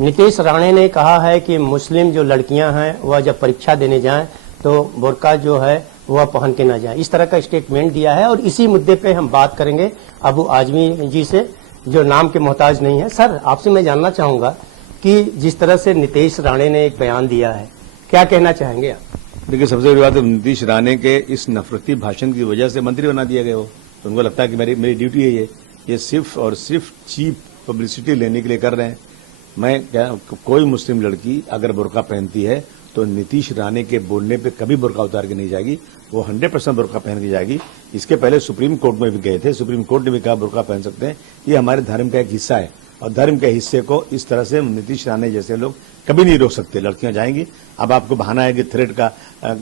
नीतीश राणे ने कहा है कि मुस्लिम जो लड़कियां हैं वह जब परीक्षा देने जाएं तो बुर्का जो है वह पहन के ना जाए, इस तरह का स्टेटमेंट दिया है। और इसी मुद्दे पे हम बात करेंगे अबू आजमी जी से, जो नाम के मोहताज नहीं है। सर, आपसे मैं जानना चाहूंगा कि जिस तरह से नीतीश राणे ने एक बयान दिया है, क्या कहना चाहेंगे आप? देखिए, सबसे बड़ी बात है नीतीश राणे के इस नफरती भाषण की वजह से मंत्री बना दिया गया हो। तो उनको लगता है कि मेरी ड्यूटी है ये सिर्फ और सिर्फ चीप पब्लिसिटी लेने के लिए कर रहे हैं। मैं क्या, कोई मुस्लिम लड़की अगर बुर्का पहनती है तो नीतीश राणे के बोलने पे कभी बुर्का उतार के नहीं जाएगी, वो 100% बुर्का पहन के जाएगी। इसके पहले सुप्रीम कोर्ट में भी गए थे, सुप्रीम कोर्ट ने भी कहा बुर्का पहन सकते हैं, ये हमारे धर्म का एक हिस्सा है। और धर्म के हिस्से को इस तरह से नीतीश राणे जैसे लोग कभी नहीं रोक सकते। लड़कियां जाएंगी। अब आपको बहाना है कि थ्रेट का,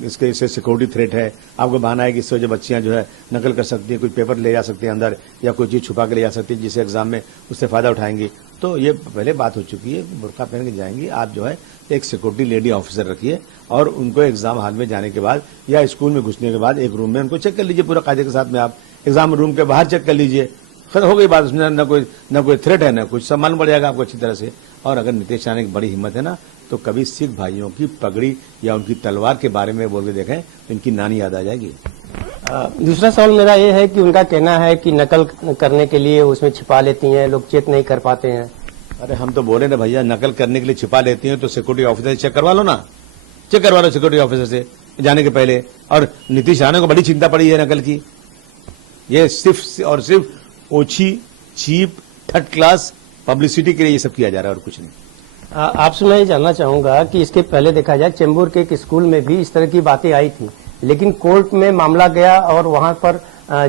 इससे सिक्योरिटी थ्रेट है, आपको बहाना है कि इससे जो बच्चियां जो है नकल कर सकती हैं, कोई पेपर ले जा सकती है अंदर, या कोई चीज छुपा के ले जा सकती है जिससे एग्जाम में उससे फायदा उठाएंगी। तो ये पहले बात हो चुकी है, बुर्का पहन के जाएंगी। आप जो है एक सिक्योरिटी लेडी ऑफिसर रखिए और उनको एग्जाम हॉल में जाने के बाद या स्कूल में घुसने के बाद एक रूम में उनको चेक कर लीजिए पूरा कायदे के साथ में। आप एग्जाम रूम के बाहर चेक कर लीजिए, फिर हो गई बात। उसमें न कोई थ्रेट है, न कुछ, सब मालूम पड़ जाएगा आपको अच्छी तरह से। और अगर नीतीश राणे की बड़ी हिम्मत है ना, तो कभी सिख भाइयों की पगड़ी या उनकी तलवार के बारे में बोल के देखें तो इनकी नानी याद आ जाएगी। दूसरा सवाल मेरा ये है कि उनका कहना है कि नकल करने के लिए उसमें छिपा लेती हैं, लोग चेक नहीं कर पाते हैं। अरे हम तो बोले ना भैया, नकल करने के लिए छिपा लेती हैं तो सिक्योरिटी ऑफिसर से चेक करवा लो ना, चेक करवा लो सिक्योरिटी ऑफिसर से जाने के पहले। और नीतीश राणे को बड़ी चिंता पड़ी है नकल की। ये सिर्फ और सिर्फ ओछी, चीप, थर्ड क्लास पब्लिसिटी के लिए ये सब किया जा रहा है और कुछ नहीं। आपसे मैं ये जानना चाहूंगा कि इसके पहले देखा जाए चेंबूर के एक स्कूल में भी इस तरह की बातें आई थी, लेकिन कोर्ट में मामला गया और वहां पर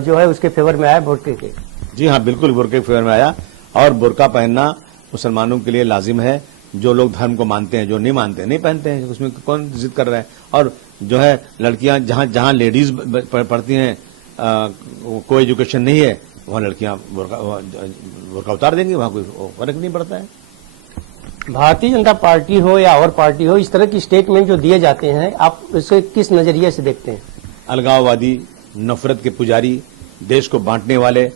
जो है उसके फेवर में आया बुर्के के। जी हाँ, बिल्कुल बुर्के के फेवर में आया। और बुर्का पहनना मुसलमानों के लिए लाजिम है। जो लोग धर्म को मानते हैं, जो नहीं मानते नहीं पहनते हैं, उसमें कौन जिद कर रहा है। और जो है लड़कियां जहां लेडीज पढ़ती हैं, कोई एजुकेशन नहीं है, वहां लड़कियां बुर्का उतार देंगी, वहां कोई फर्क नहीं पड़ता है। भारतीय जनता पार्टी हो या और पार्टी हो, इस तरह की स्टेटमेंट जो दिए जाते हैं, आप इसे किस नजरिए से देखते हैं? अलगाववादी, नफरत के पुजारी, देश को बांटने वाले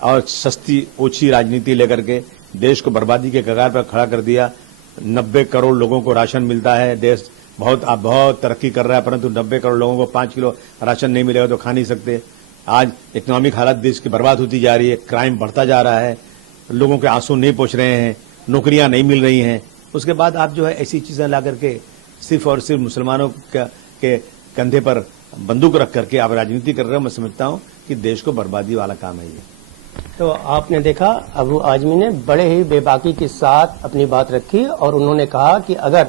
और सस्ती ओछी राजनीति लेकर के देश को बर्बादी के कगार पर खड़ा कर दिया। 90 करोड़ लोगों को राशन मिलता है, देश बहुत तरक्की कर रहा है, परंतु 90 करोड़ लोगों को 5 किलो राशन नहीं मिलेगा तो खा नहीं सकते। आज इकोनॉमिक हालत देश की बर्बाद होती जा रही है, क्राइम बढ़ता जा रहा है, लोगों के आंसू नहीं पहुंच रहे हैं, नौकरियां नहीं मिल रही हैं। उसके बाद आप जो है ऐसी चीजें ला करके सिर्फ और सिर्फ मुसलमानों के कंधे पर बंदूक रख करके आप राजनीति कर रहे हो। मैं समझता हूं कि देश को बर्बादी वाला काम है ये। तो आपने देखा, अबू आजमी ने बड़े ही बेबाकी के साथ अपनी बात रखी और उन्होंने कहा कि अगर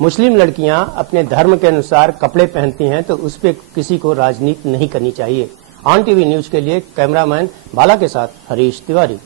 मुस्लिम लड़कियां अपने धर्म के अनुसार कपड़े पहनती हैं तो उस पर किसी को राजनीति नहीं करनी चाहिए। ऑन टीवी न्यूज के लिए कैमरामैन बाला के साथ हरीश तिवारी।